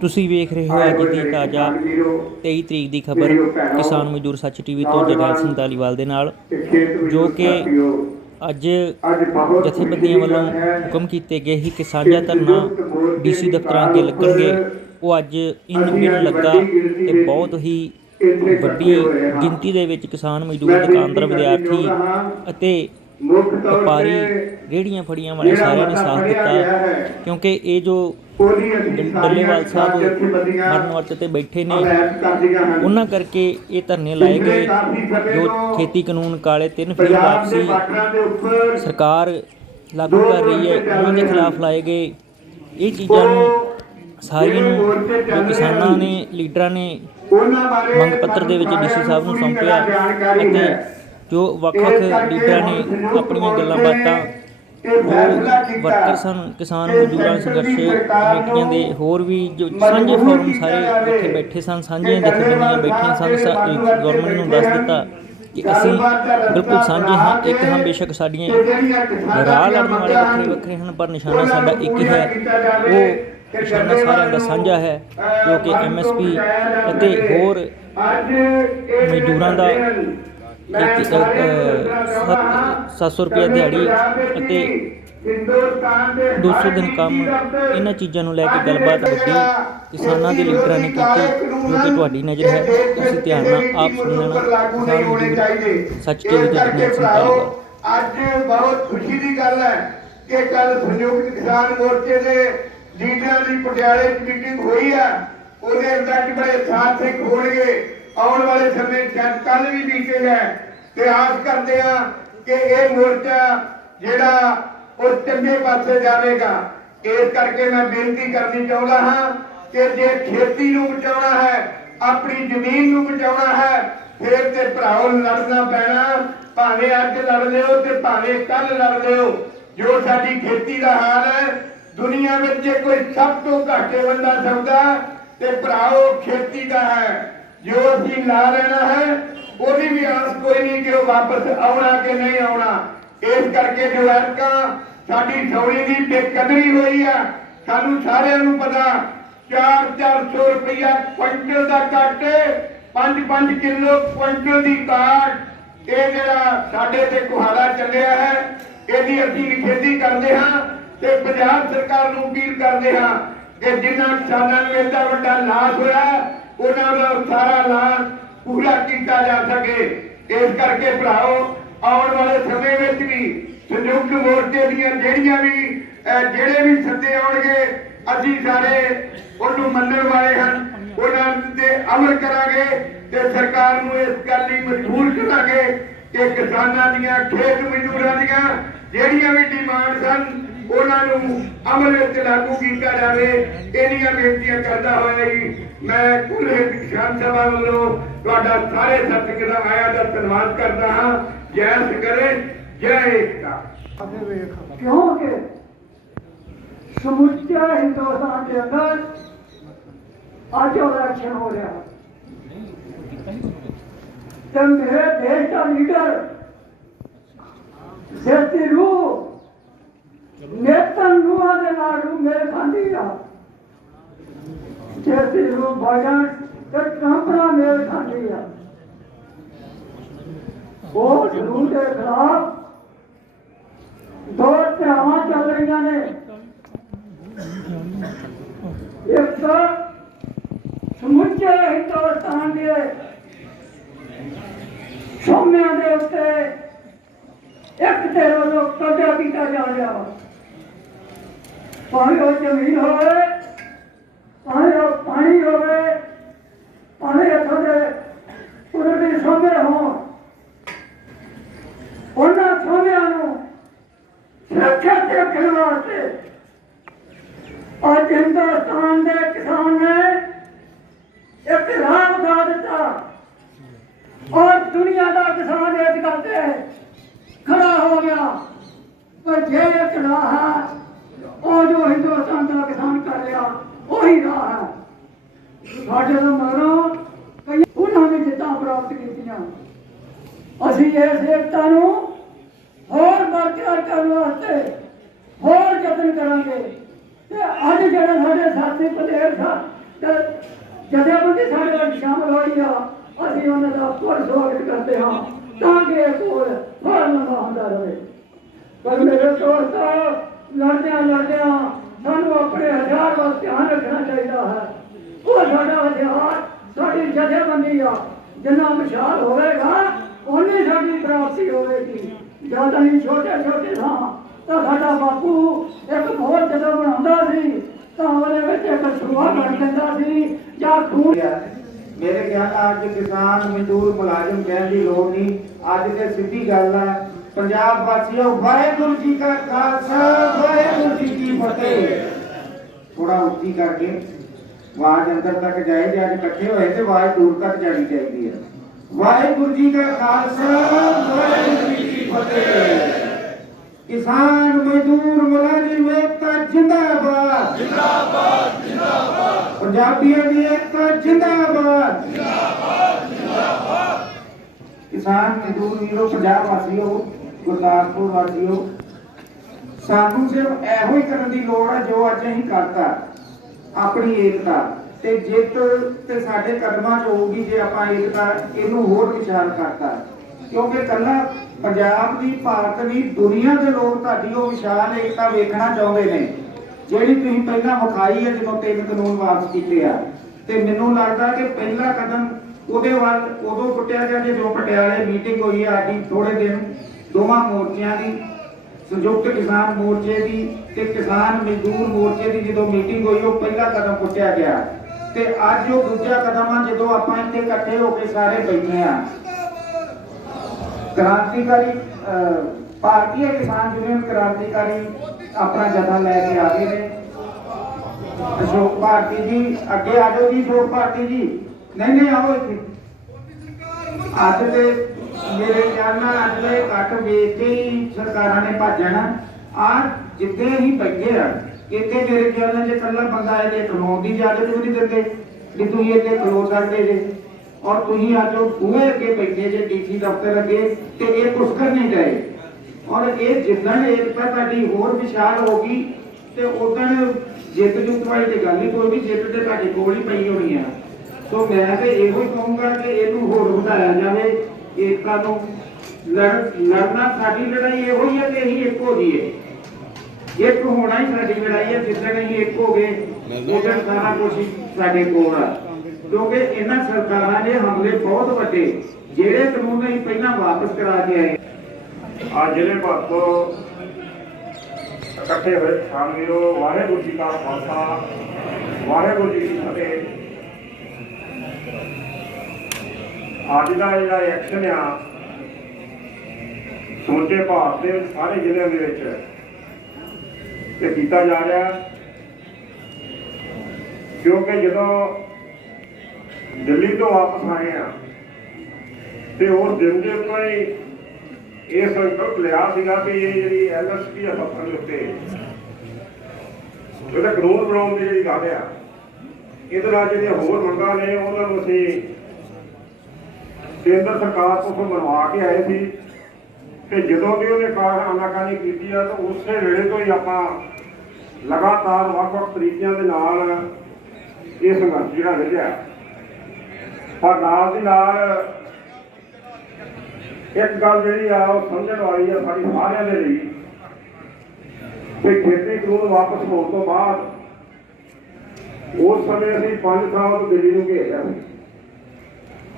ਤੁਸੀਂ ਵੇਖ ਰਹੇ ਹੋ ਅੱਜ ਦੀ ਤਾਜ਼ਾ 23 ਤਰੀਕ ਦੀ ਖਬਰ ਕਿਸਾਨ ਮਜ਼ਦੂਰ ਸੱਚ ਟੀਵੀ ਤੋਂ ਜਰਨੈਲ ਸਿੰਘ ਧਾਲੀਵਾਲ ਦੇ ਨਾਲ ਜੋ ਕਿ ਅੱਜ ਜਥੇਬੰਦੀਆਂ ਵੱਲੋਂ ਹੁਕਮ ਕੀਤੇ ਗਏ ਸੀ ਕਿ ਸਾਂਝਾ ਧਰਨਾ ਡੀਸੀ ਦਫ਼ਤਰਾਂ ਅੱਗੇ ਲੱਗਣਗੇ। ਉਹ ਅੱਜ ਇਨ ਮਿਲ ਲੱਗਾ ਤੇ ਬਹੁਤ ਹੀ ਵੱਡੀ ਗਿਣਤੀ ਦੇ ਵਿੱਚ ਕਿਸਾਨ ਮਜ਼ਦੂਰ ਦੁਕਾਨਦਾਰ ਵਿਦਿਆਰਥੀ ਅਤੇ ਵਪਾਰੀ ਰੇੜੀਆਂ ਫੜੀਆਂ ਵਾਲੇ ਸਾਰਿਆਂ ਨੇ ਸਾਥ ਦਿੱਤਾ ਕਿਉਂਕਿ ਇਹ ਜੋ ਡੱਲੇਵਾਲ ਸਾਹਿਬ ਮਰਨ ਵਰਤ ਤੇ ਬੈਠੇ ਨੇ। ਉਹਨਾਂ ਕਰਕੇ ਇਹ ਧਰਨੇ ਲਾਏ ਗਏ ਜੋ ਖੇਤੀ ਕਾਨੂੰਨ ਕਾਲੇ ਤਿੰਨ ਫੇਰ ਵਾਪਸੀ ਸਰਕਾਰ ਲਾਗੂ ਕਰ ਰਹੀ ਹੈ ਉਹਨਾਂ ਦੇ ਖਿਲਾਫ ਲਾਏ ਗਏ। ਇਹ ਚੀਜ਼ਾਂ ਨੂੰ ਸਾਰੀਆਂ ਨੂੰ ਜੋ ਕਿਸਾਨਾਂ ਨੇ ਲੀਡਰਾਂ ਨੇ ਮੰਗ ਪੱਤਰ ਦੇ ਵਿੱਚ ਡੀਸੀ ਸਾਹਿਬ ਨੂੰ ਸੌਂਪਿਆ ਅਤੇ ਜੋ ਵੱਖ-ਵੱਖ ਲੀਡਰਾਂ ਨੇ ਆਪਣੀਆਂ ਗੱਲਾਂ ਬਾਤਾਂ ਵਰਕਰ ਸਨ ਕਿਸਾਨ ਮਜ਼ਦੂਰਾਂ ਸੰਘਰਸ਼ ਕਮੇਟੀਆਂ ਦੇ ਹੋਰ ਵੀ ਜੋ ਸਾਂਝੇ ਫੋਰਮ ਸਾਰੇ ਇੱਥੇ ਬੈਠੇ ਸਨ ਸਾਂਝੀਆਂ ਜਥੇਬੰਦੀਆਂ ਬੈਠੀਆਂ ਸਨ ਗਵਰਨਮੈਂਟ ਨੂੰ ਦੱਸ ਦਿੱਤਾ ਕਿ ਅਸੀਂ ਬਿਲਕੁਲ ਸਾਂਝੇ ਹਾਂ ਇੱਕ ਹਾਂ ਬੇਸ਼ੱਕ ਸਾਡੀਆਂ ਰਾਹ ਲੜਨ ਵਾਲੇ ਵੱਖਰੇ ਵੱਖਰੇ ਹਨ ਪਰ ਨਿਸ਼ਾਨਾ ਸਾਡਾ ਇੱਕ ਹੈ। ਉਹ ਨਿਸ਼ਾਨਾ ਸਾਰਿਆਂ ਦਾ ਸਾਂਝਾ ਹੈ ਜੋ ਕਿ ਐਮਐਸਪੀ ਅਤੇ ਹੋਰ ਮਜ਼ਦੂਰਾਂ ਦਾ ਖੇਤੀ 700 ਰੁਪਏ ਦਿਹਾੜੀ ਅਤੇ 200 ਦਿਨ ਕੰਮ ਇਹਨਾਂ ਚੀਜ਼ਾਂ ਨੂੰ ਲੈ ਕੇ ਗੱਲਬਾਤ ਵੱਡੀ ਕਿਸਾਨਾਂ ਦੇ ਲੀਡਰਾਂ ਨੇ ਕੀਤੀ ਜੋ ਕਿ ਤੁਹਾਡੀ ਨਜ਼ਰ ਹੈ ਤੁਸੀਂ ਧਿਆਨ ਨਾਲ ਆਪ ਸੁਣ ਲੈਣਾ ਕਿਸਾਨ ਮਜ਼ਦੂਰ ਸੱਚ ਟੀਵੀ ਤੇ ਸਿੰਘ ਧਾਲੀਵਾਲ ਅੱਜ ਬਹੁਤ ਖੁਸ਼ੀ ਦੀ ਗੱਲ ਹੈ ਕਿ ਕੱਲ ਸੰਯੁਕਤ ਕਿਸਾਨ ਮੋਰਚੇ ਦੇ ਲੀਡਰਾਂ ਦੀ ਪਟਿਆਲੇ 'ਚ ਮੀਟਿੰਗ ਹੋਈ ਹੈ। ਉਹਦੇ ਅੰਦਰ ਬੜੇ ਸਾਥੀ ਹੋਣਗੇ। ਆਉਣ ਵਾਲੇ ਸਮੇਂ ਸ਼ਾਇਦ ਕੱਲ ਵੀ ਮੀਟਿੰਗ ਤੇ ਆਸ ਕਰਦੇ ਆ ਕਿ ਇਹ ਮੋਰਚਾ ਜਿਹੜਾ ਉਹ ਚੰਗੇ ਪਾਸੇ ਜਾਵੇਗਾ। ਇਸ ਕਰਕੇ ਮੈਂ ਬੇਨਤੀ ਕਰਨੀ ਚਾਹੁੰਦਾ ਹਾਂ ਕਿ ਜੇ ਖੇਤੀ ਨੂੰ ਬਚਾਉਣਾ ਹੈ, ਆਪਣੀ ਜ਼ਮੀਨ ਨੂੰ ਬਚਾਉਣਾ ਹੈ, ਫਿਰ ਤੇ ਭਰਾਓ ਲੜਨਾ ਪੈਣਾ। ਭਾਵੇਂ ਅੱਜ ਲੜ ਲਿਓ ਤੇ ਭਾਵੇਂ ਕੱਲ ਲੜ ਲਿਓ। ਜੋ ਸਾਡੀ ਖੇਤੀ ਦਾ ਹਾਲ ਹੈ, ਦੁਨੀਆ ਵਿੱਚ ਜੇ ਕੋਈ ਸਭ ਤੋਂ ਘਾਟੇ ਬੰਦਾ ਸਕਦਾ ਤੇ ਭਰਾਓ ਖੇਤੀ ਦਾ ਹੈ। ਜੋ ਅਸੀਂ ਲਾ ਲੈਣਾ ਹੈ, ਉਹਦੀ ਵੀ ਆਸ ਕੋਈ ਨਹੀਂ ਕਿ ਉਹ ਵਾਪਸ ਆਉਣਾ ਕਿ ਨਹੀਂ ਆਉਣਾ। ਇਸ ਕਰਕੇ ਜੋ ਐਰਕਾ ਸਾਡੀ ਸੌਣੀ ਦੀ ਬੇਕਦਰੀ ਹੋਈ ਆ। ਸਾਨੂੰ ਸਾਰਿਆਂ ਨੂੰ ਪਤਾ 4-400 ਰੁਪਇਆ ਕੁਇੰਟਲ ਦਾ ਕੱਟ 5-5 ਕਿਲੋ ਕੁਇੰਟਲ ਦੀ ਕਾਟ ਇਹ ਜਿਹੜਾ ਸਾਡੇ ਤੇ ਕੁਹਾੜਾ ਚੱਲਿਆ ਹੈ, ਇਹਦੀ ਅਸੀਂ ਨਿਖੇਧੀ ਕਰਦੇ ਹਾਂ ਤੇ ਪੰਜਾਬ ਸਰਕਾਰ ਨੂੰ ਅਪੀਲ ਕਰਦੇ ਹਾਂ ਕਿ ਜਿਨ੍ਹਾਂ ਕਿਸਾਨਾਂ ਨੂੰ ਇੰਨਾ ਵੱਡਾ ਲਾਸ ਹੋਇਆ ਉਹਨਾਂ ਦਾ ਸਾਰਾ ਲਾਭ ਪੂਰਾ ਕੀਤਾ ਜਾ ਸਕੇ। ਇਸ ਕਰਕੇ ਭਰਾਓ, ਆਉਣ ਵਾਲੇ ਸਮੇਂ ਵਿੱਚ ਵੀ ਸੰਯੁਕਤ ਮੋਰਚੇ ਦੀਆਂ ਜਿਹੜੀਆਂ ਵੀ ਜਿਹੜੇ ਵੀ ਸੱਦੇ ਆਉਣਗੇ, ਅਸੀਂ ਸਾਰੇ ਉਹਨੂੰ ਮੰਨਣ ਵਾਲੇ ਹਨ। ਉਹਨਾਂ ਤੇ ਅਮਲ ਕਰਾਂਗੇ ਤੇ ਸਰਕਾਰ ਨੂੰ ਇਸ ਗੱਲ ਲਈ ਮਜਬੂਰ ਕਰਾਂਗੇ ਕਿ ਕਿਸਾਨਾਂ ਦੀਆਂ, ਖੇਤ ਮਜ਼ਦੂਰਾਂ ਦੀਆਂ ਜਿਹੜੀਆਂ ਵੀ ਡਿਮਾਂਡ ਸਨ ਉਹਨਾਂ ਨੂੰ ਅਮਲ ਵਿੱਚ ਲਾਗੂ ਕੀਤਾ ਜਾਵੇ ਇਹਦੀਆਂ ਬੇਨਤੀਆਂ ਕਰਦਾ ਹੋਇਆ ਜੀ। ਮੈਂ ਕੁੱਲ ਹਿੰਦ ਸਭਾ ਵੱਲੋਂ ਤੁਹਾਡਾ ਸਾਰੇ ਸਤਿਕਾਰ ਦਾ ਆਇਆ ਦਾ ਧੰਨਵਾਦ ਕਰਦਾ ਹਾਂ। ਜੈ ਸਗਰੇ ਜੈ ਏਕਤਾ। ਕਿਉਂਕਿ ਸਮੁੱਚੇ ਹਿੰਦੁਸਤਾਨ ਦੇ ਅੰਦਰ ਅੱਜ ਇਲੈਕਸ਼ਨ ਹੋ ਰਿਹਾ ਤੇ ਮੇਰੇ ਦੇਸ਼ ਦਾ ਲੀਡਰ ਸਿਰਤੀ ਰੂ ਨੇਤਨ ਮੇਰੇ ਖਾਂਦੀ ਆ। ਸਿਰਤੀ ਰੂ ਭਾਜਨ ਤੇ ਟਰੰਪਰਾ ਮੇਰੇ ਖਾਂਦੀ ਆ। ਉਹ ਰੂ ਦੇ ਖਿਲਾਫ ਦੋ ਧਿਆਵਾਂ ਚੱਲ ਰਹੀਆਂ ਨੇ। ਇੱਕ ਸਮੁੱਚੇ ਹਿੰਦੁਸਤਾਨ ਦੇ ਸੋਮਿਆਂ ਦੇ ਉੱਤੇ ਇੱਕ ਤੇ ਉਹ ਕਬਜ਼ਾ ਕੀਤਾ ਜਾ ਰਿਹਾ ਵਾ। ਭਾਵੇਂ ਉਹ ਜ਼ਮੀਨ ਹੋਵੇ ਭਾਵੇਂ ਉਹ ਪਾਣੀ ਹੋਵੇ ਭਾਵੇਂ ਇੱਥੋਂ ਦੇ ਕੁਦਰਤੀ ਸੋਮੇ ਹੋਣ ਉਹਨਾਂ ਸੋਮਿਆਂ ਨੂੰ ਸੁਰੱਖਿਆ ਤੇ ਰੱਖਣ ਵਾਸਤੇ ਅੱਜ ਹਿੰਦੁਸਤਾਨ ਦੇ ਕਿਸਾਨ ਨੇ ਇੱਕ ਰਾਹ ਬਤਾ ਦਿੱਤਾ ਔਰ ਦੁਨੀਆ ਦਾ ਕਿਸਾਨ ਇਸ ਗੱਲ ਤੇ ਖੜਾ ਹੋ ਗਿਆ ਪਰ ਜੇ ਇੱਕ ਰਾਹ ਹੈ ਉਹ ਜੋ ਹਿੰਦੁਸਤਾਨ ਦਾ ਕਿਸਾਨ ਕਰ ਰਿਹਾ ਉਹੀ ਰਾਹ ਹੈ ਸਾਡੇ ਤੋਂ ਮਗਰੋਂ ਕਈ ਉਹਨਾਂ ਨੇ ਜਿੱਤਾਂ ਪ੍ਰਾਪਤ ਕੀਤੀਆਂ ਅਸੀਂ ਇਸ ਏਕਤਾ ਨੂੰ ਹੋਰ ਬਰਕਰਾਰ ਕਰਨ ਵਾਸਤੇ ਹੋਰ ਯਤਨ ਕਰਾਂਗੇ। ਤੇ ਅੱਜ ਜਿਹੜਾ ਸਾਡੇ ਸਾਥੀ ਪਲੇਅਰ ਸਨ ਜਥੇਬੰਦੀ ਸਾਡੇ ਨਾਲ ਸ਼ਾਮਲ ਹੋਈ ਆ, ਅਸੀਂ ਉਹਨਾਂ ਦਾ ਪੁਰ ਸਵਾਗਤ ਕਰਦੇ ਹਾਂ ਤਾਂ ਕਿ ਇਹ ਕੋਲ ਫਲ ਲੰਮਾ ਹੁੰਦਾ ਰਹੇ ਪਰ ਮੇਰੇ ਦੋਸਤੋ, ਲੜਦਿਆਂ ਲੜਦਿਆਂ ਸਾਨੂੰ ਆਪਣੇ ਹਥਿਆਰ ਵੱਲ ਧਿਆਨ ਰੱਖਣਾ ਚਾਹੀਦਾ ਹੈ। ਉਹ ਸਾਡਾ ਹਥਿਆਰ, ਸਾਡੀ ਜਥੇਬੰਦੀ ਆ, ਜਿੰਨਾ ਵਿਸ਼ਾਲ ਹੋਵੇਗਾ ਉਨੀ ਸਾਡੀ ਪ੍ਰਾਪਤੀ ਹੋਵੇਗੀ। ਜਦ ਅਸੀਂ ਛੋਟੇ ਛੋਟੇ ਸਾਂ, ਤਾਂ ਸਾਡਾ ਬਾਪੂ ਇੱਕ ਮੋਹਰ ਜਦੋਂ ਬਣਾਉਂਦਾ ਸੀ, ਤਾਂ ਉਹਦੇ ਵਿੱਚ ਇੱਕ ਸੁਆ ਕਰ ਦਿੰਦਾ ਸੀ, ਜਾਂ ਖੂਨ ਮੇਰੇ ਖਿਆਲ ਨਾਲ ਅੱਜ ਕਿਸਾਨ ਮਜ਼ਦੂਰ ਮੁਲਾਜ਼ਮ ਕਹਿਣ ਦੀ ਲੋੜ ਨਹੀਂ। ਅੱਜ ਤੇ ਸਿੱਧੀ ਗੱਲ ਹੈ ਪੰਜਾਬ ਵਾਸੀਓ, ਵਾਹਿਗੁਰੂ ਜੀ ਕਾ ਖਾਲਸਾ, ਵਾਹਿਗੁਰੂ ਜੀ ਕੀ ਫਤਿਹ। ਥੋੜਾ ਉੱਚੀ ਕਰਕੇ ਆਵਾਜ਼ ਅੰਦਰ ਤੱਕ ਜਾਏ ਜੇ ਅੱਜ ਇਕੱਠੇ ਹੋਏ, ਤੇ ਆਵਾਜ਼ ਦੂਰ ਤੱਕ ਜਾਣੀ ਚਾਹੀਦੀ ਹੈ ਵਾਹਿਗੁਰੂ ਜੀ ਕਾ ਖਾਲਸਾ, ਵਾਹਿਗੁਰੂ ਜੀ ਕੀ ਫਤਿਹ। ਕਿਸਾਨ ਮਜ਼ਦੂਰ ਮੁਲਾਜ਼ਮ ਏਕਤਾ ਜਿੰਦਾਬਾਦ। ਪੰਜਾਬੀਆਂ ਦੀ ਏਕਤਾ ਜਿੰਦਾਬਾਦ। ਕਿਸਾਨ ਮਜ਼ਦੂਰ ਵੀਰੋ, ਪੰਜਾਬ ਵਾਸੀਓ, ਗੁਰਦਾਸਪੁਰ ਵਾਸੀਓ, ਸਾਨੂੰ ਸਿਰਫ ਇਹੋ ਹੀ ਕਰਨ ਦੀ ਲੋੜ ਹੈ ਜੋ ਅੱਜ ਅਸੀਂ ਕਰਤਾ, ਆਪਣੀ ਏਕਤਾ। ਤੇ ਜਿੱਤ ਤੇ ਸਾਡੇ ਕਦਮਾਂ 'ਚ ਹੋਊਗੀ ਜੇ ਆਪਾਂ ਏਕਤਾ, ਇਹਨੂੰ ਹੋਰ ਵਿਚਾਰ ਕਰਤਾ। ਕਿਉਂਕਿ ਕੱਲਾ ਪੰਜਾਬ ਦੀ, ਭਾਰਤ ਦੀ, ਦੁਨੀਆ ਦੇ ਲੋਕ ਤੁਹਾਡੀ ਉਹ ਵਿਸ਼ਾਲ ਏਕਤਾ ਵੇਖਣਾ ਚਾਹੁੰਦੇ ਨੇ। ਜਿਹੜੀ ਤੁਸੀਂ ਪਹਿਲਾਂ ਵਿਖਾਈ ਹੈ, ਜਦੋਂ ਤਿੰਨ ਕਾਨੂੰਨ ਵਾਪਸ ਕੀਤੇ ਆ, ਤੇ ਮੈਨੂੰ ਲੱਗਦਾ ਕਿ ਪਹਿਲਾ ਕਦਮ ਉਹਦੇ ਵੱਲ ਉਦੋਂ ਪੁੱਟਿਆ ਗਿਆ ਜਦੋਂ ਪਟਿਆਲੇ ਮੀਟਿੰਗ ਹੋਈ ਆ ਸਾਡੀ ਥੋੜੇ ਦਿਨ, ਦੋਵਾਂ ਮੋਰਚਿਆਂ ਦੀ, ਸੰਯੁਕਤ ਕਿਸਾਨ ਮੋਰਚੇ ਦੀ ਤੇ ਕਿਸਾਨ ਮਜ਼ਦੂਰ ਮੋਰਚੇ ਦੀ ਜਦੋਂ ਮੀਟਿੰਗ ਹੋਈ, ਉਹ ਪਹਿਲਾ ਕਦਮ ਪੁੱਟਿਆ ਗਿਆ। ਤੇ ਅੱਜ ਉਹ ਦੂਜਾ ਕਦਮ ਆ, ਜਦੋਂ ਆਪਾਂ ਇੱਥੇ ਇਕੱਠੇ ਹੋ ਕੇ ਸਾਰੇ ਬੈਠੇ ਆ। ਕ੍ਰਾਂਤੀਕਾਰੀ ਭਾਰਤੀ ਕਿਸਾਨ ਯੂਨੀਅਨ ਕ੍ਰਾਂਤੀਕਾਰੀ ਆਪਣਾ ਜਥਾ ਲੈ ਕੇ ਆ ਗਏ ਨੇ। ਅਸ਼ੋਕ ਭਾਰਤੀ ਜੀ, ਅੱਗੇ ਆ ਜਾਓ ਜੀ, ਅਸ਼ੋਕ ਭਾਰਤੀ ਜੀ। ਨਹੀਂ ਨਹੀਂ, ਆਓ ਇੱਥੇ। ਅੱਜ ਤੇ ਮੇਰੇ ਖਿਆਲ ਨਾਲ ਅੱਜ ਦੇ ਕੱਟ ਵੇਖ ਕੇ ਹੀ ਸਰਕਾਰਾਂ ਨੇ ਭੱਜਣਾ ਆ ਜਿੱਥੇ ਹੀ ਬੈਠੇ ਆ, ਇੱਥੇ ਮੇਰੇ ਖਿਆਲ ਨਾਲ ਜੇ ਕੱਲਾ ਬੰਦਾ ਇਹਦੇ ਖਲੋਣ ਦੀ ਇਜਾਜ਼ਤ ਵੀ ਨਹੀਂ ਦਿੰਦੇ, ਵੀ ਤੁਸੀਂ ਇੱਥੇ ਖਲੋ ਸਕਦੇ ਜੇ ਔਰ ਤੁਸੀਂ ਅੱਜ ਉਹ ਬੂਹੇ ਅੱਗੇ ਬੈਠੇ ਜੇ ਡੀਸੀ ਦਫ਼ਤਰ ਅੱਗੇ ਤੇ ਇਹ ਕੁਛ ਕਰ ਨਹੀਂ ਰਹੇ ਔਰ ਇਹ ਜਿੱਦਣ ਏਕਤਾ ਤੁਹਾਡੀ ਹੋਰ ਵਿਸ਼ਾਲ ਹੋਗੀ ਤੇ ਉਦਣ ਜਿੱਤ ਜੁੱਤ ਵਾਲੀ ਤੇ ਗੱਲ ਹੀ ਕੋਈ ਵੀ ਜਿੱਤ ਤੇ ਤੁਹਾਡੇ ਕੋਲ ਹੀ ਪਈ ਹੋਣੀ ਆ। ਸੋ ਮੈਂ ਤੇ ਇਹੋ ਹੀ ਕਹੂੰਗਾ ਕਿ ਇਹਨੂੰ ਹੋਰ ਵਧਾਇਆ ਜਾਵੇ ਏਕਤਾ ਨੂੰ। ਲੜ ਲੜਨਾ ਸਾਡੀ ਲੜਾਈ ਇਹੋ ਹੀ ਹੈ ਕਿ ਅਸੀਂ ਇੱਕ ਹੋ ਜਾਈਏ ਇੱਕ ਹੋਣਾ ਹੀ ਸਾਡੀ ਲੜਾਈ ਹੈ ਜਿੱਦਣ ਅਸੀਂ ਇੱਕ ਹੋ ਗਏ ਉਦੋਂ ਸਾਰਾ ਕੁਝ ਸਾਡੇ ਕੋਲ ਆ। ਕਿਉਂਕਿ ਇਹਨਾਂ ਸਰਕਾਰਾਂ ਨੇ ਹਮਲੇ ਬਹੁਤ ਵੱਡੇ, ਜਿਹੜੇ ਕਾਨੂੰਨ ਅਸੀਂ ਪਹਿਲਾਂ ਵਾਪਸ ਕਰਾ ਕੇ ਆਏ। ਅੱਜ ਜ਼ਿਲ੍ਹੇ ਭਰ ਤੋਂ ਇਕੱਠੇ ਹੋਏ ਕਿਸਾਨ ਵੀਰੋ ਵਾਹਿਗੁਰੂ ਜੀ ਕਾ ਖਾਲਸਾ, ਵਾਹਿਗੁਰੂ ਜੀ ਕੀ ਫਤਿਹ। ਅੱਜ ਦਾ ਜਿਹੜਾ ਐਕਸ਼ਨ ਆ, ਸਮੁੱਚੇ ਭਾਰਤ ਦੇ ਸਾਰੇ ਜ਼ਿਲ੍ਹਿਆਂ ਦੇ ਵਿੱਚ ਇਹ ਕੀਤਾ ਜਾ ਰਿਹਾ। ਕਿਉਂਕਿ ਜਦੋਂ ਦਿੱਲੀ ਤੋਂ ਵਾਪਸ ਆਏ ਆ ਤੇ ਉਸ ਦਿਨ ਦੇ ਉੱਤੇ ਹੀ ਇਹ ਸੰਕਲਪ ਲਿਆ ਸੀਗਾ ਕਿ ਇਹ ਜਿਹੜੀ ਐਲਐਸਪੀ ਆ ਪੱਥਰ ਦੇ ਉੱਤੇ ਉਹਦਾ ਕਾਨੂੰਨ ਬਣਾਉਣ ਦੀ ਜਿਹੜੀ ਗੱਲ ਆ, ਇਹਦੇ ਨਾਲ ਜਿਹੜੀਆਂ ਹੋਰ ਮੰਗਾਂ ਨੇ, ਉਹਨਾਂ ਨੂੰ ਅਸੀਂ ਕੇਂਦਰ ਸਰਕਾਰ ਤੋਂ ਫਿਰ ਕੇ ਆਏ ਸੀ। ਤੇ ਜਦੋਂ ਵੀ ਉਹਨੇ ਕਾਰ ਆਨਾਕਾਨੀ ਕੀਤੀ ਆ, ਤਾਂ ਉਸੇ ਵੇਲੇ ਤੋਂ ਹੀ ਆਪਾਂ ਲਗਾਤਾਰ ਵੱਖ-ਵੱਖ ਤਰੀਕਿਆਂ ਦੇ ਨਾਲ ਇਹ ਸੰਘਰਸ਼ ਜਿਹੜਾ ਵਿੱਢਿਆ ਪਰ ਨਾਲ ਦੀ ਨਾਲ ਇੱਕ ਗੱਲ ਜਿਹੜੀ ਆ, ਉਹ ਸਮਝਣ ਵਾਲੀ ਆ ਸਾਡੀ ਸਾਰਿਆਂ ਦੇ ਲਈ ਕਿ ਖੇਤੀ ਕਾਨੂੰਨ ਵਾਪਸ ਹੋਣ ਤੋਂ ਬਾਅਦ ਉਸ ਸਮੇਂ ਅਸੀਂ ਪੰਜ ਸਾਲ ਤੋਂ ਦਿੱਲੀ ਨੂੰ ਘੇਰਿਆ ਸੀ।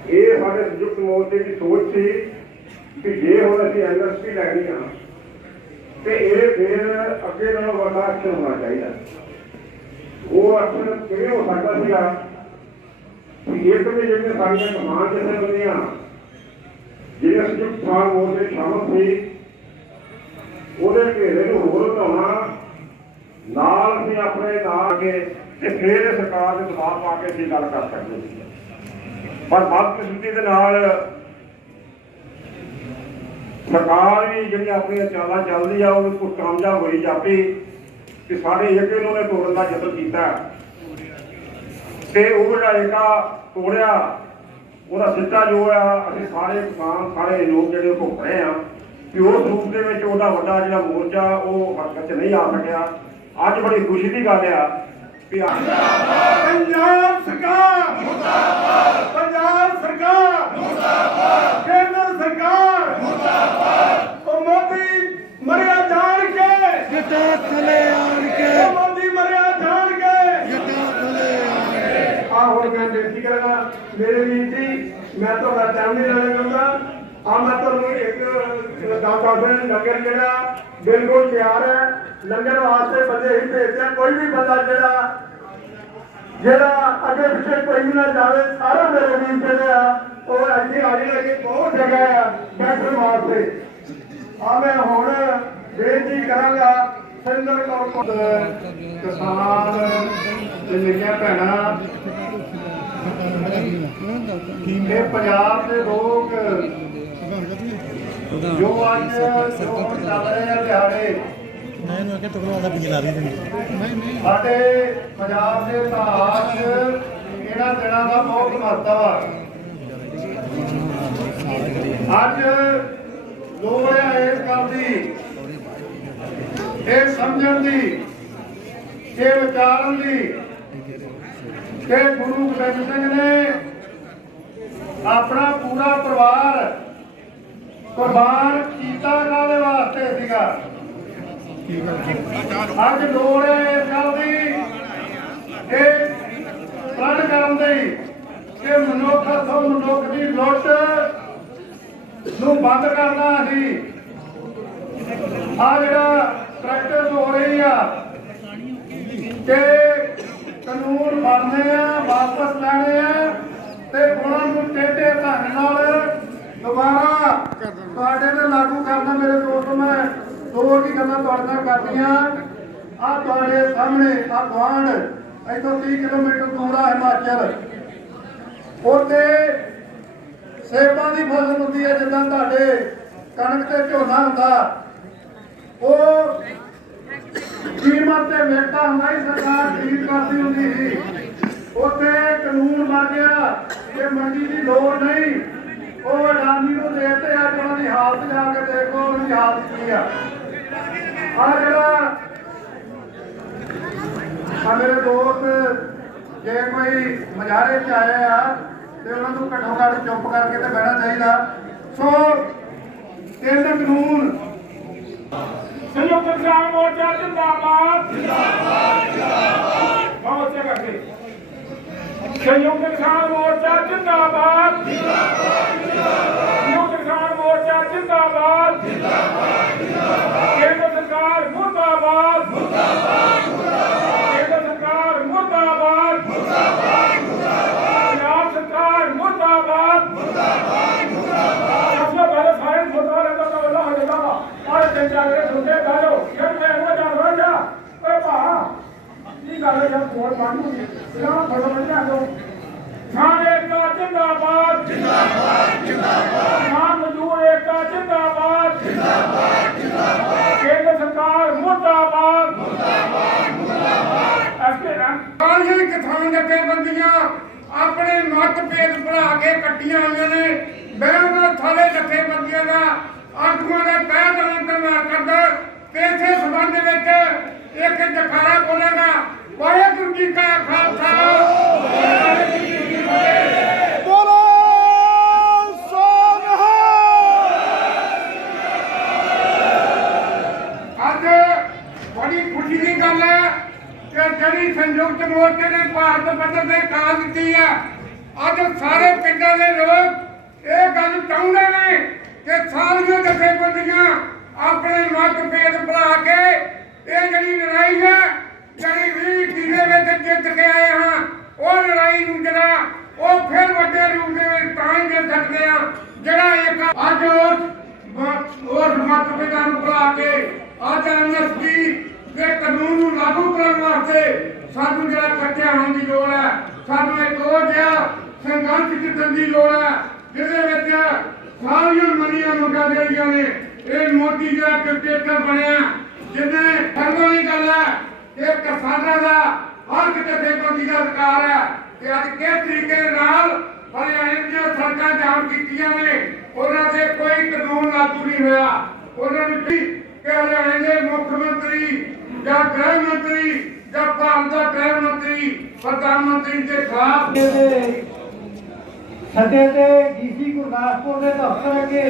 ਇਹ ਸਾਡੇ ਸੰਯੁਕਤ ਮੋਰਚੇ ਦੀ ਸੋਚ ਸੀ ਕਿ ਜੇ ਹੁਣ ਅਸੀਂ ਐਨਐਸਪੀ ਲੈਣੀ ਆ, ਤੇ ਇਹ ਫਿਰ ਅੱਗੇ ਨਾਲੋਂ ਵੱਡਾ ਐਕਸ਼ਨ ਹੋਣਾ ਚਾਹੀਦਾ। ਉਹ ਐਕਸ਼ਨ ਕਿਵੇਂ ਹੋ ਸਕਦਾ ਸੀਗਾ? ਕਿ ਇੱਕ ਵੀ ਜਿਹੜੀਆਂ ਸਾਡੀਆਂ ਕਮਾਨ ਜਿਹੜੇ ਬੰਦੀਆਂ ਜਿਹੜੇ ਸੰਯੁਕਤ ਕਿਸਾਨ ਮੋਰਚੇ ਸ਼ਾਮਲ ਸੀ, ਉਹਦੇ ਘੇਰੇ ਨੂੰ ਹੋਰ ਵਧਾਉਣਾ, ਨਾਲ ਅਸੀਂ ਆਪਣੇ ਨਾਲ ਕੇ ਤੇ ਫਿਰ ਸਰਕਾਰ ਦੇ ਦਬਾਅ ਪਾ ਕੇ ਅਸੀਂ ਗੱਲ ਕਰ ਸਕਦੇ ਸੀ। ਪਰ ਬਦਕਿਸਮਤੀ ਦੇ ਨਾਲ ਸਰਕਾਰ ਵੀ ਜਿਹੜੀ ਆਪਣੀਆਂ ਚਾਲਾਂ ਚੱਲਦੀ ਆ, ਉਹ ਕੁਝ ਕਾਮਯਾਬ ਹੋਈ ਜਾਪੀ, ਕਿ ਸਾਡੇ ਇੱਕ ਇਹਨਾਂ ਨੇ ਤੋੜਨ ਦਾ ਯਤਨ ਕੀਤਾ। ਤੇ ਉਹ ਜਿਹੜਾ ਏਕਾ ਤੋੜਿਆ, ਉਹਦਾ ਸਿੱਟਾ ਜੋ ਆ, ਅਸੀਂ ਸਾਰੇ ਕਿਸਾਨ ਸਾਰੇ ਲੋਕ ਜਿਹੜੇ ਉਹ ਭੁਗਤ ਰਹੇ ਆ ਕਿ ਉਸ ਰੂਪ ਦੇ ਵਿੱਚ ਉਹਦਾ ਵੱਡਾ ਜਿਹੜਾ ਮੋਰਚਾ, ਉਹ ਹਰਕਤ 'ਚ ਨਹੀਂ ਆ ਸਕਿਆ। ਅੱਜ ਬੜੀ ਖੁਸ਼ੀ ਦੀ ਗੱਲ ਆ ਵੀ ਪੰਜਾਬ ਸਰਕਾਰ ਮੁਰਦਾਬਾਦ ਪੰਜਾਬ ਸਰਕਾਰ ਮੁਰਦਾਬਾਦ ਕੇਂਦਰ ਸਰਕਾਰ ਮੁਰਦਾਬਾਦ ਉਹ ਮੋਦੀ ਮਰਿਆ ਜਾਣ ਕੇ ਜਟਾ ਥਲੇ ਆਣ ਕੇ ਉਹ ਮੋਦੀ ਮਰਿਆ ਜਾਣ ਕੇ ਜਟਾ ਥਲੇ ਆਣ ਕੇ ਆ ਹੁਣ ਮੈਂ ਬੇਨਤੀ ਕਰਾਂਗਾ ਮੇਰੇ ਵੀਰ ਜੀ ਮੈਂ ਤੁਹਾਡਾ ਟਾਈਮ ਨਹੀਂ ਲੈਣਾ ਚਾਹੁੰਦਾ। ਆ ਮੈਂ ਤੁਹਾਨੂੰ ਇੱਕ ਦਾਤਾ ਬਣ ਲੰਗਰ ਜਿਹੜਾ ਬਿਲਕੁਲ ਤਿਆਰ ਹੈ। ਲੰਗਰ ਵਾਸਤੇ ਬੰਦੇ ਹੀ ਭੇਜਦੇ ਕੋਈ ਵੀ ਬੰਦਾ ਜਿਹੜਾ ਜਿਹੜਾ ਅੱਗੇ ਪਿੱਛੇ ਕੋਈ ਨਾ ਜਾਵੇ, ਸਾਰਾ ਮੇਰੇ ਵੀਰ ਜਿਹੜੇ ਆ, ਉਹ ਇੱਥੇ ਆ ਜਿਹੜੇ ਬਹੁਤ ਜਗ੍ਹਾ ਆ ਬੈਠਣ ਵਾਸਤੇ ਆ ਮੈਂ ਹੁਣ ਬੇਨਤੀ ਕਰਾਂਗਾ ਸਿੰਦਰ ਕੌਰ ਕਿਸਾਨ ਤੇ ਭੈਣਾਂ। ਇਹ ਪੰਜਾਬ ਦੇ ਲੋਕ ਜੋ ਅੱਜ ਹੁਣ ਚੱਲ ਰਹੇ ਆ ਦਿਹਾੜੇ। ਮੈਂ ਇਹਨੂੰ ਅੱਗੇ ਤਕੜਾ ਦਾ ਬਿਜਲਾ ਰਹੀ ਨਹੀਂ। ਸਾਡੇ ਪੰਜਾਬ ਦੇ ਇਤਿਹਾਸ ਇਹਨਾਂ ਦਿਨਾਂ ਦਾ ਬਹੁਤ ਮਹੱਤਵ ਆ। ਅੱਜ ਲੋੜ ਹੈ ਇਸ ਗੱਲ ਦੀ ਇਹ ਸਮਝਣ ਦੀ ਇਹ ਵਿਚਾਰਨ ਦੀ ਕਿ ਗੁਰੂ ਗੋਬਿੰਦ ਸਿੰਘ ਨੇ ਆਪਣਾ ਪੂਰਾ ਪਰਿਵਾਰ ਕੁਰਬਾਨ ਕੀਤਾ ਕਾਹਦੇ ਵਾਸਤੇ ਸੀਗਾ? ਅੱਜ ਲੋੜ ਹੈ ਇਸ ਗੱਲ ਦੀ ਕਿ ਪ੍ਰਣ ਕਰਨ ਦੀ, ਕਿ ਮਨੁੱਖ ਤੋਂ ਮਨੁੱਖ ਦੀ ਲੁੱਟ ਨੂੰ ਬੰਦ ਕਰਨਾ ਅਸੀਂ ਆ ਜਿਹੜਾ ਪ੍ਰੈਕਟਿਸ ਹੋ ਰਹੀ ਆ ਕਿ ਕਾਨੂੰਨ ਬਣਨੇ ਆ, ਵਾਪਸ ਲੈਣੇ ਆ ਤੇ ਉਹਨਾਂ ਨੂੰ ਟੇਢੇ ਢੰਗ ਨਾਲ ਦੁਬਾਰਾ ਤੁਹਾਡੇ ਤੇ ਲਾਗੂ ਕਰਨਾ ਮੇਰੇ ਦੋਸਤ, ਮੈਂ ਦੋ ਕੀ ਗੱਲਾਂ ਤੁਹਾਡੇ ਨਾਲ ਕਰਨੀਆਂ। ਆ ਤੁਹਾਡੇ ਸਾਹਮਣੇ ਆ ਗਵਾਂਡ ਇੱਥੋਂ 30 ਕਿਲੋਮੀਟਰ ਦੂਰ ਆ ਹਿਮਾਚਲ। ਉੱਥੇ ਸੇਬਾਂ ਦੀ ਫਸਲ ਹੁੰਦੀ ਹੈ ਜਿੱਦਾਂ ਤੁਹਾਡੇ ਕਣਕ ਤੇ ਝੋਨਾ ਹੁੰਦਾ। ਉਹ ਕੀਮਤ ਤੇ ਵੇਚਦਾ ਹੁੰਦਾ ਹੀ ਸਰਕਾਰ ਖਰੀਦ ਕਰਦੀ ਹੁੰਦੀ। ਸੀ ਉੱਥੇ ਕਾਨੂੰਨ ਬਣ ਗਿਆ। ਕਿ ਮੰਡੀ ਦੀ ਲੋੜ ਨਹੀਂ। ਉਹ ਅਡਾਨੀ ਨੂੰ ਦੇਤੇ ਅੱਜ ਉਹਨਾਂ ਦੀ ਹਾਲਤ ਜਾ ਕੇ ਦੇਖੋ, ਉਹਨਾਂ ਦੀ ਹਾਲਤ ਕੀ ਆ। ਆ ਜਿਹੜਾ ਆ ਮੇਰੇ ਦੋਸਤ ਜੇ ਕੋਈ ਮਜ਼ਾਰੇ ਚ ਆਏ ਆ, ਤੇ ਉਹਨਾਂ ਨੂੰ ਘੱਟੋ ਘੱਟ ਚੁੱਪ ਕਰਕੇ ਤੇ ਬਹਿਣਾ ਚਾਹੀਦਾ। ਸੋ ਤਿੰਨ ਕਾਨੂੰਨ ਸੰਯੁਕਤ ਕਿਸਾਨ ਮੋਰਚਾ ਜਿੰਦਾਬਾਦ। ਜਿੰਦਾਬਾਦ। ਜਿੰਦਾਬਾਦ ਬਹੁਤ ਜਗ੍ਹਾ ਤੇ ਸੰਯੁਕਤ ਕਿਸਾਨ ਮੋਰਚਾ ਜਿੰਦਾਬਾਦ। ਜਿੰਦਾਬਾਦ ਸੰਯੁਕਤ ਕਿਸਾਨ ਮੋਰਚਾ ਜਿੰਦਾਬਾਦ। ਜਿੰਦਾਬਾਦ ਕੇਂਦਰ ਸਰਕਾਰ ਮੁਰਦਾਬਾਦ। ਮੁਰਦਾਬਾਦ ਕੇਂਦਰ ਸਰਕਾਰ ਮੁਰਦਾਬਾਦ। ਮੁਰਦਾਬਾਦ ਪੰਜਾਬ ਸਰਕਾਰ ਮੁਰਦਾਬਾਦ। ਸਭ ਤੋਂ ਪਹਿਲੇ ਸਾਰੇ ਗੁਰਦੁਆਰੇ ਦਾ ਕਬਲਾ ਹੋ ਜਾਏਗਾ ਔਰ ਤੇ ਜਾਗੇ ਸੁਣਦੇ ਬਾਲੋ ਜਦ ਮੈਂ ਉਹ ਜਾ ਰਹਾ ਜਾ ਓਏ ਭਾ ਕੀ ਗੱਲ ਹੈ ਜਦ ਕੋਲ ਬੰਦ ਹੋ ਗਈ ਸਿਰਾਂ ਫੜੋ ਬੰਦਾ ਦੋ ਸਾਰੇ ਏਕਤਾ ਜਿੰਦਾਬਾਦ ਜਿੰਦਾਬਾਦ ਜਿੰਦਾਬਾਦ। ਕਿਸਾਨ ਮਜ਼ਦੂਰ ਏਕਤਾ ਜਿੰਦਾਬਾਦ ਜਿੰਦਾਬਾਦ ਜਿੰਦਾਬਾਦ। ਕੇਂਦਰ ਸਰਕਾਰ ਮੁਰਦਾਬਾਦ ਮੁਰਦਾਬਾਦ ਮੁਰਦਾਬਾਦ। ਐਸਕੇ ਸਾਰੀਆਂ ਕਿਸਾਨ ਜਥੇਬੰਦੀਆਂ ਆਪਣੇ ਮਤਭੇਦ ਭਰਾ ਕੇ ਕੱਟੀਆਂ ਹੋਈਆਂ ਨੇ। ਮੈਂ ਉਹਨਾਂ ਥਾਲੇ ਜਥੇਬੰਦੀਆਂ ਦਾ ਆਗੂਆਂ ਦਾ ਤਹਿ ਦਿਲੋਂ ਧੰਨਵਾਦ ਕਰਦਾ। ਤੇ ਇਸੇ ਸੰਬੰਧ ਵਿੱਚ ਇੱਕ ਜਖਾਰਾ ਬੋਲਾਂਗਾ। ਵਾਹਿਗੁਰੂ ਜੀ ਕਾ ਖਾਲਸਾ। ਵਾਹਿਗੁਰੂ ਜੀ ਕੀ ਫਤਿਹ। ਬੋਲੋ ਅੱਜ ਬੜੀ ਖੁਸ਼ੀ ਦੀ ਗੱਲ ਹੈ ਕਿ ਜਿਹੜੀ ਸੰਯੁਕਤ ਮੋਰਚੇ ਨੇ ਭਾਰਤ ਪੱਧਰ ਤੇ ਕਾਲ ਦਿੱਤੀ ਹੈ ਅੱਜ ਸਾਰੇ ਪਿੰਡਾਂ ਦੇ ਲੋਕ ਇਹ ਗੱਲ ਚਾਹੁੰਦੇ ਨੇ ਕਿ ਸਾਰੀਆਂ ਜਥੇਬੰਦੀਆਂ ਆਪਣੇ ਮਤਭੇਦ ਭੁਲਾ ਕੇ ਇਹ ਜਿਹੜੀ ਲੜਾਈ ਹੈ ਜਿਹੜੀ ਵੀ ਕਿਲੇ ਵਿੱਚ ਜਿੱਤ ਕੇ ਆਏ ਹਾਂ, ਉਹ ਲੜਾਈ ਨੂੰ ਜਿਹੜਾ ਉਹ ਫਿਰ ਵੱਡੇ ਰੂਪ ਦੇ ਵਿੱਚ ਤਾਂ ਹੀ ਜਿੱਤ ਸਕਦੇ ਆ ਜਿਹੜਾ ਇੱਕ ਅੱਜ ਉਸ ਮ- ਉਸ ਨੂੰ ਭੁਲਾ ਕੇ ਅੱਜ ਐਮਐਸਪੀ ਦੇ ਕਾਨੂੰਨ ਨੂੰ ਲਾਗੂ ਕਰਨ ਵਾਸਤੇ ਸਾਨੂੰ ਜਿਹੜਾ ਇਕੱਠਿਆ ਹੋਣ ਦੀ ਲੋੜ ਹੈ, ਸਾਨੂੰ ਇੱਕ ਉਹ ਜਿਹਾ ਸੰਘਰਸ਼ ਜਿੱਤਣ ਦੀ ਲੋੜ ਹੈ, ਜਿਹਦੇ ਵਿੱਚ ਸਾਰੀਆਂ ਮੰਨੀਆਂ ਮੁੱਦਾ ਜਿਹੜੀਆਂ ਨੇ ਇਹ ਮੋਦੀ ਜਿਹੜਾ ਡਿਕਟੇਟਰ ਬਣਿਆ, ਜਿਹਨੇ ਫਰਮਾਂ ਦੀ ਗੱਲ ਹੈ ਕਿ ਕਿਸਾਨਾਂ ਦਾ ਹਰ ਕਿਤੇ ਬੇਬੰਦੀ ਦਾ ਅਧਿਕਾਰ ਹੈ ਤੇ ਅੱਜ ਕਿਸ ਤਰੀਕੇ ਨਾਲ ਹਰਿਆਣੇ ਦੀਆਂ ਸੜਕਾਂ ਜਾਮ ਕੀਤੀਆਂ ਨੇ, ਉਹਨਾਂ ਤੇ ਕੋਈ ਕਾਨੂੰਨ ਲਾਗੂ ਨਹੀਂ ਹੋਇਆ। ਉਹਨਾਂ ਨੂੰ ਵੀ ਕਿ ਹਰਿਆਣੇ ਦੇ ਮੁੱਖ ਮੰਤਰੀ ਜਾਂ ਗ੍ਰਹਿ ਮੰਤਰੀ ਜਾਂ ਭਾਰਤ ਦਾ ਗ੍ਰਹਿ ਮੰਤਰੀ, ਪ੍ਰਧਾਨ ਮੰਤਰੀ ਦੇ ਖਿਲਾਫ ਦੇ ਤੇ ਡੀਸੀ ਗੁਰਦਾਸਪੁਰ ਦੇ ਦਫ਼ਤਰ ਅੱਗੇ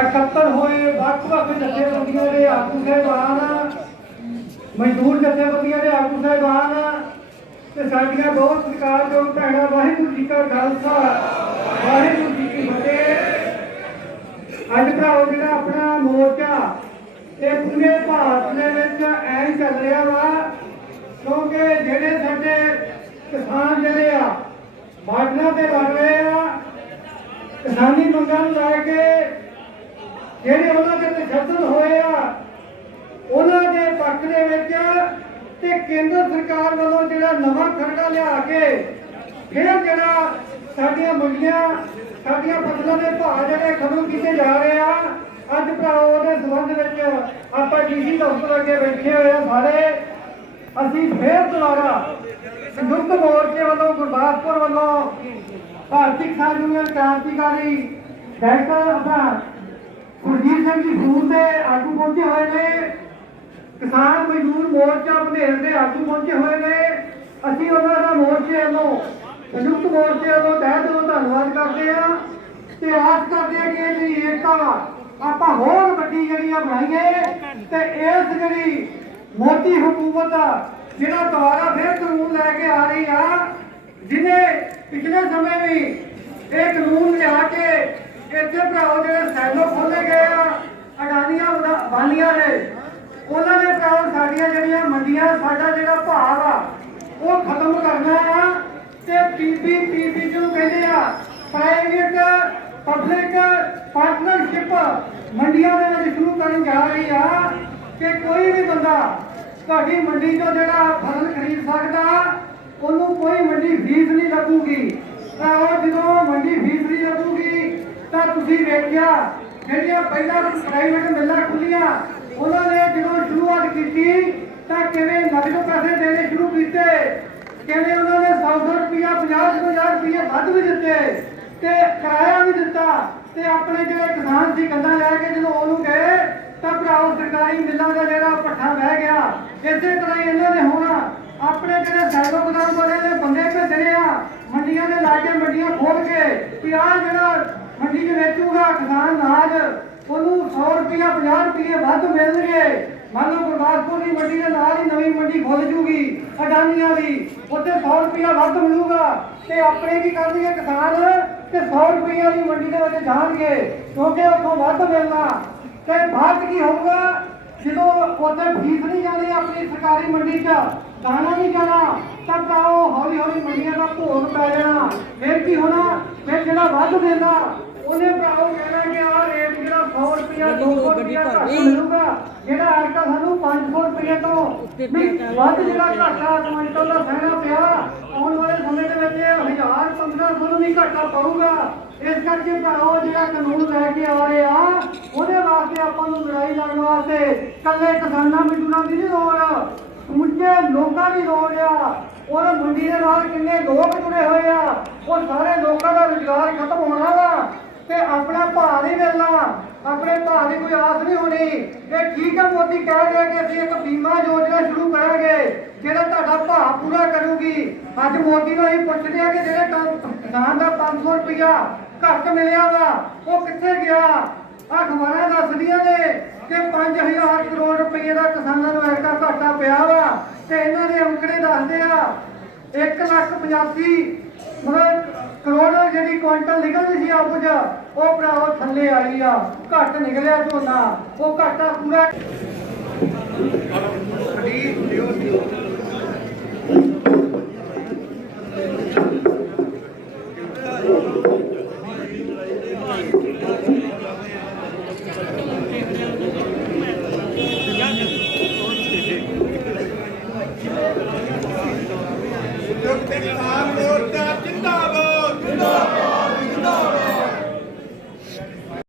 ਇਕੱਤਰ ਹੋਏ ਵੱਖ-ਵੱਖ ਜਥੇਬੰਦੀਆਂ ਦੇ ਆਗੂ ਸਾਹਿਬਾਨ ਮਜ਼ਦੂਰ ਜਥੇਬੰਦੀਆਂ ਦੇ ਆਗੂ ਸਾਹਿਬਾਨ ਤੇ ਸਾਡੀਆਂ ਬਹੁਤ ਸਤਿਕਾਰਯੋਗ ਭੈਣਾਂ, ਵਾਹਿਗੁਰੂ ਜੀ ਕਾ ਖਾਲਸਾ, ਵਾਹਿਗੁਰੂ ਜੀ ਕੀ ਫਤਿਹ। ਅੱਜ ਭਰਾਓ, ਜਿਹੜਾ ਆਪਣਾ ਮੋਰਚਾ ਇਹ ਪੂਰੇ ਭਾਰਤ ਦੇ ਵਿੱਚ ਐਂ ਚੱਲ ਰਿਹਾ ਵਾ, ਕਿਉਂਕਿ ਜਿਹੜੇ ਸਾਡੇ ਕਿਸਾਨ ਜਿਹੜੇ ਆ, ਬਾਰਡਰਾਂ ਤੇ ਲੜ ਰਹੇ ਆ, ਕਿਸਾਨੀ ਮੰਗਾਂ ਨੂੰ ਲੈ ਕੇ ਜਿਹੜੇ ਉਹਨਾਂ ਦੇ ਤਸ਼ੱਦਦ ਹੋਏ ਆ ਉਹਨਾਂ ਦੇ ਪੱਖ ਦੇ ਵਿੱਚ ਤੇ ਕੇਂਦਰ ਸਰਕਾਰ ਵੱਲੋਂ ਜਿਹੜਾ ਨਵਾਂ ਖਰੜਾ ਲਿਆ ਕੇ ਫਿਰ ਜਿਹੜਾ ਸਾਡੀਆਂ ਮੰਡੀਆਂ, ਸਾਡੀਆਂ ਫਸਲਾਂ ਦੇ ਭਾਅ ਜਿਹੜੇ ਖਤਮ ਕੀਤੇ ਜਾ ਰਹੇ ਆ, ਅੱਜ ਭਰਾਓ ਉਹਦੇ ਸੰਬੰਧ ਵਿੱਚ ਆਪਾਂ ਡੀਸੀ ਦਫ਼ਤਰ ਅੱਗੇ ਬੈਠੇ ਹੋਏ ਆ ਸਾਰੇ। ਅਸੀਂ ਫੇਰ ਦੁਬਾਰਾ ਸੰਯੁਕਤ ਮੋਰਚੇ ਵੱਲੋਂ, ਗੁਰਦਾਸਪੁਰ ਵੱਲੋਂ ਭਾਰਤੀ ਕਿਸਾਨ ਯੂਨੀਅਨ ਕ੍ਰਾਂਤੀਕਾਰੀ ਡਾਕਟਰ ਆਪਣਾ ਗੁਰਜੀਤ ਸਿੰਘ ਜੀ ਫੂਲ ਦੇ ਆਗੂ ਪਹੁੰਚੇ ਹੋਏ ਨੇ। ਕਿਸਾਨ ਮਜ਼ਦੂਰ ਮੋਰਚਾ ਬਨੇਰ ਦੇ ਆਗੂ ਪਹੁੰਚੇ ਹੋਏ ਨੇ। ਅਸੀਂ ਉਹਨਾਂ ਦਾ ਮੋਰਚੇ ਵੱਲੋਂ, ਸੰਯੁਕਤ ਮੋਰਚੇ ਵੱਲੋਂ ਤਹਿ ਦਿਲੋਂ ਧੰਨਵਾਦ ਕਰਦੇ ਆ ਤੇ ਆਸ ਕਰਦੇ ਆ ਕਿ ਇਹਦੀ ਏਕਤਾ ਆਪਾਂ ਹੋਰ ਵੱਡੀ ਜਿਹੜੀ ਆ ਬਣਾਈਏ ਤੇ ਇਸ ਜਿਹੜੀ ਮੋਦੀ ਹਕੂਮਤ ਆ, ਜਿਹੜਾ ਦੁਬਾਰਾ ਫਿਰ ਕਾਨੂੰਨ ਲੈ ਕੇ ਆ ਰਹੀ ਆ, ਜਿਹਨੇ ਪਿਛਲੇ ਸਮੇਂ ਵੀ ਇਹ ਕਾਨੂੰਨ ਲਿਆ ਕੇ ਇੱਥੇ ਭਰਾਓ ਜਿਹੜੇ ਸੈਲੋ ਖੋਲੇ ਗਏ ਆ, ਅਡਾਨੀਆਂ ਵਾਲਾ- ਵਾਲੀਆਂ ਨੇ ਉਹਨਾਂ ਦੇ ਕਾਰਨ ਸਾਡੀਆਂ ਜਿਹੜੀਆਂ ਮੰਡੀਆਂ, ਸਾਡਾ ਜਿਹੜਾ ਭਾਅ ਆ, ਉਹ ਖਤਮ ਕਰਨਾ ਆ ਤੇ ਪੀਪੀ ਪੀਪੀ ਨੂੰ ਕਹਿੰਦੇ ਆ ਪ੍ਰਾਈਵੇਟ ਪਬਲਿਕ ਪਾਰਟਨਰਸ਼ਿਪ ਮੰਡੀਆਂ ਦੇ ਵਿੱਚ ਸ਼ੁਰੂ ਕਰਨ ਜਾ ਰਹੀ ਆ ਕਿ ਕੋਈ ਵੀ ਬੰਦਾ ਤੁਹਾਡੀ ਮੰਡੀ ਤੋਂ ਜਿਹੜਾ ਫਸਲ ਖਰੀਦ ਸਕਦਾ, ਉਹਨੂੰ ਕੋਈ ਮੰਡੀ ਫੀਸ ਨਹੀਂ ਲੱਗੂਗੀ। ਤਾਂ ਉਹ ਜਦੋਂ ਮੰਡੀ ਫੀਸ ਨਹੀਂ ਲੱਗੂਗੀ, ਤਾਂ ਤੁਸੀਂ ਵੇਖਿਆ ਜਿਹੜੀਆਂ ਪਹਿਲਾਂ ਪ੍ਰਾਈਵੇਟ ਮਿੱਲਾਂ ਖੁੱਲੀਆਂ, ਉਹਨਾਂ ਨੇ ਜਦੋਂ ਸ਼ੁਰੂਆਤ ਕੀਤੀ ਤਾਂ ਕਿਵੇਂ ਨਗਦ ਪੈਸੇ ਦੇਣੇ ਸ਼ੁਰੂ ਉਹਨਾਂ ਨੇ 100 ਰੁਪਇਆ 50 ਹਜ਼ਾਰ ਰੁਪਇਆ ਵੱਧ ਵੀ ਦਿੱਤੇ ਤੇ ਕਿਰਾਇਆ ਵੀ ਦਿੱਤਾ ਤੇ ਆਪਣੇ ਜਿਹੜੇ ਕਿਸਾਨ ਸੀ ਕੰਦਾ ਲੈ ਕੇ ਜਦੋਂ ਉਹਨੂੰ ਗਏ, ਤਾਂ ਭਰਾਓ ਸਰਕਾਰੀ ਮਿੱਲਾਂ ਦਾ ਜਿਹੜਾ ਪੱਠਾ ਬਹਿ ਗਿਆ। ਇਸੇ ਤਰ੍ਹਾਂ ਹੀ ਇਹਨਾਂ ਨੇ ਹੁਣ ਆਪਣੇ ਜਿਹੜੇ ਸੈਲੋ ਵਾਲੇ ਨੇ, ਬੰਦੇ ਭੇਜੇ ਆ, ਮੰਡੀਆਂ ਦੇ ਲਾਗੇ ਮੰਡੀਆਂ ਖੋਲ ਕੇ ਵੀ ਆਹ ਜਿਹੜਾ ਮੰਡੀ 'ਚ ਵੇਚੂਗਾ ਕਿਸਾਨ ਅਨਾਜ, ਉਹਨੂੰ 100 ਰੁਪਇਆ 50 ਰੁਪਏ ਵੱਧ ਮਿਲਣਗੇ। ਮੰਨ ਲਓ ਗੁਰਦਾਸਪੁਰ ਦੀ ਮੰਡੀ ਦੇ ਨਾਲ ਹੀ ਨਵੀਂ ਮੰਡੀ ਖੁੱਲ ਜੂਗੀ, ਅਡਾਨੀਆਂ ਦੀ। ਉੱਥੇ 100 ਰੁਪਇਆ ਵੱਧ ਮਿਲੂਗਾ। ਤੇ ਆਪਣੇ ਕੀ ਕਰਨਗੇ ਕਿਸਾਨ ਤੇ 100 ਰੁਪਈਆ ਦੀ ਮੰਡੀ ਦੇ ਵਿੱਚ ਜਾਣਗੇ, ਕਿਉਂਕਿ ਉੱਥੋਂ ਵੱਧ ਮਿਲਣਾ। ਤੇ ਬਾਅਦ ਕੀ ਹੋਊਗਾ? ਜਦੋਂ ਉੱਥੇ ਫੀਸ ਨਹੀਂ ਜਾਣੀ ਆਪਣੀ ਸਰਕਾਰੀ ਮੰਡੀ 'ਚ, ਦਾਣਾ ਨਹੀਂ ਜਾਣਾ, ਤਾਂ ਭਰਾਓ ਹੌਲੀ ਹੌਲੀ ਮੰਡੀਆਂ ਦਾ ਭੋਗ ਪੈ ਜਾਣਾ। ਫਿਰ ਕੀ ਹੋਣਾ? ਫਿਰ ਜਿਹੜਾ ਵੱਧ ਦਿੰਦਾ ਉਹਨੇ ਭਰਾਓ ਕਹਿਣਾ ਕਿ ਆਹ ਰੇਟ ਜਿਹੜਾ 100 ਰੁਪਇਆ 200 ਰੁਪਇਆ ਘੱਟ ਮਿਲੂਗਾ ਜਿਹੜਾ ਆਟਾ ਸਾਨੂੰ 500 ਰੁਪਏ ਤੋਂ ਵੀ ਵੱਧ ਜਿਹੜਾ ਘਾਟਾ ਕੁਇੰਟਲ ਦਾ ਸਹਿਣਾ ਪਿਆ ਆਉਣ ਵਾਲੇ ਸਮੇਂ ਦੇ ਵਿੱਚ 1000 1500 ਨੂੰ ਵੀ ਘਾਟਾ ਪਊਗਾ। ਇਸ ਕਰਕੇ ਭਰਾਓ ਜਿਹੜਾ ਕਾਨੂੰਨ ਲੈ ਕੇ ਆ ਰਹੇ ਆ ਉਹਦੇ ਵਾਸਤੇ ਆਪਾਂ ਨੂੰ ਲੜਾਈ ਲੜਨ ਵਾਸਤੇ ਕੱਲੇ ਕਿਸਾਨਾਂ ਮਜ਼ਦੂਰਾਂ ਦੀ ਨਹੀਂ ਲੋੜ। ਸਮੁੱਚੇ ਲੋਕਾਂ ਦੀ ਲੋੜ ਆ। ਔਰ ਮੰਡੀ ਦੇ ਨਾਲ ਕਿੰਨੇ ਲੋਕ ਜੁੜੇ ਹੋਏ ਆ। ਉਹ ਸਾਰੇ ਲੋਕਾਂ ਦਾ ਰੁਜ਼ਗਾਰ ਖਤਮ ਹੋਣਾ ਵਾ। ਤੇ ਆਪਣਾ ਭਾਅ ਨਹੀਂ ਮਿਲਣਾ। ਆਪਣੇ ਭਾਅ ਦੀ ਕੋਈ ਆਸ ਨਹੀਂ ਹੋਣੀ। ਇਹ ਠੀਕ ਹੈ ਮੋਦੀ ਕਹਿ ਰਿਹਾ ਕਿ ਅਸੀਂ ਇੱਕ ਬੀਮਾ ਯੋਜਨਾ ਸ਼ੁਰੂ ਕਰਾਂਗੇ, ਜਿਹੜਾ ਤੁਹਾਡਾ ਭਾਅ ਪੂਰਾ ਕਰੂਗੀ। ਅੱਜ ਮੋਦੀ ਨੂੰ ਅਸੀਂ ਪੁੱਛਦੇ ਆ ਕਿ ਜਿਹੜੇ ਕਿਸਾਨ ਦਾ 500 ਰੁਪਇਆ ਘੱਟ ਮਿਲਿਆ ਵਾ, ਉਹ ਕਿੱਥੇ ਗਿਆ? ਆ ਅਖਬਾਰਾਂ ਦੱਸਦੀਆਂ ਨੇ ਕਿ 5000 ਕਰੋੜ ਰੁਪਏ ਦਾ ਕਿਸਾਨਾਂ ਨੂੰ ਐਰਕਾ ਘਾਟਾ ਪਿਆ ਵਾ। ਤੇ ਇਹਨਾਂ ਦੇ ਅੰਕੜੇ ਦੱਸਦੇ ਆ 1 ਲੱਖ 85 ਮਤਲਬ ਕਰੋੜ ਜਿਹੜੀ ਕੁਇੰਟਲ ਨਿਕਲਦੀ ਸੀ ਆਪਜ ਉਹ ਭਰਾਓ ਥੱਲੇ ਆਈ ਆ। ਘੱਟ ਨਿਕਲਿਆ ਝੋਨਾ, ਉਹ ਘਾਟਾ ਪੂਰਾ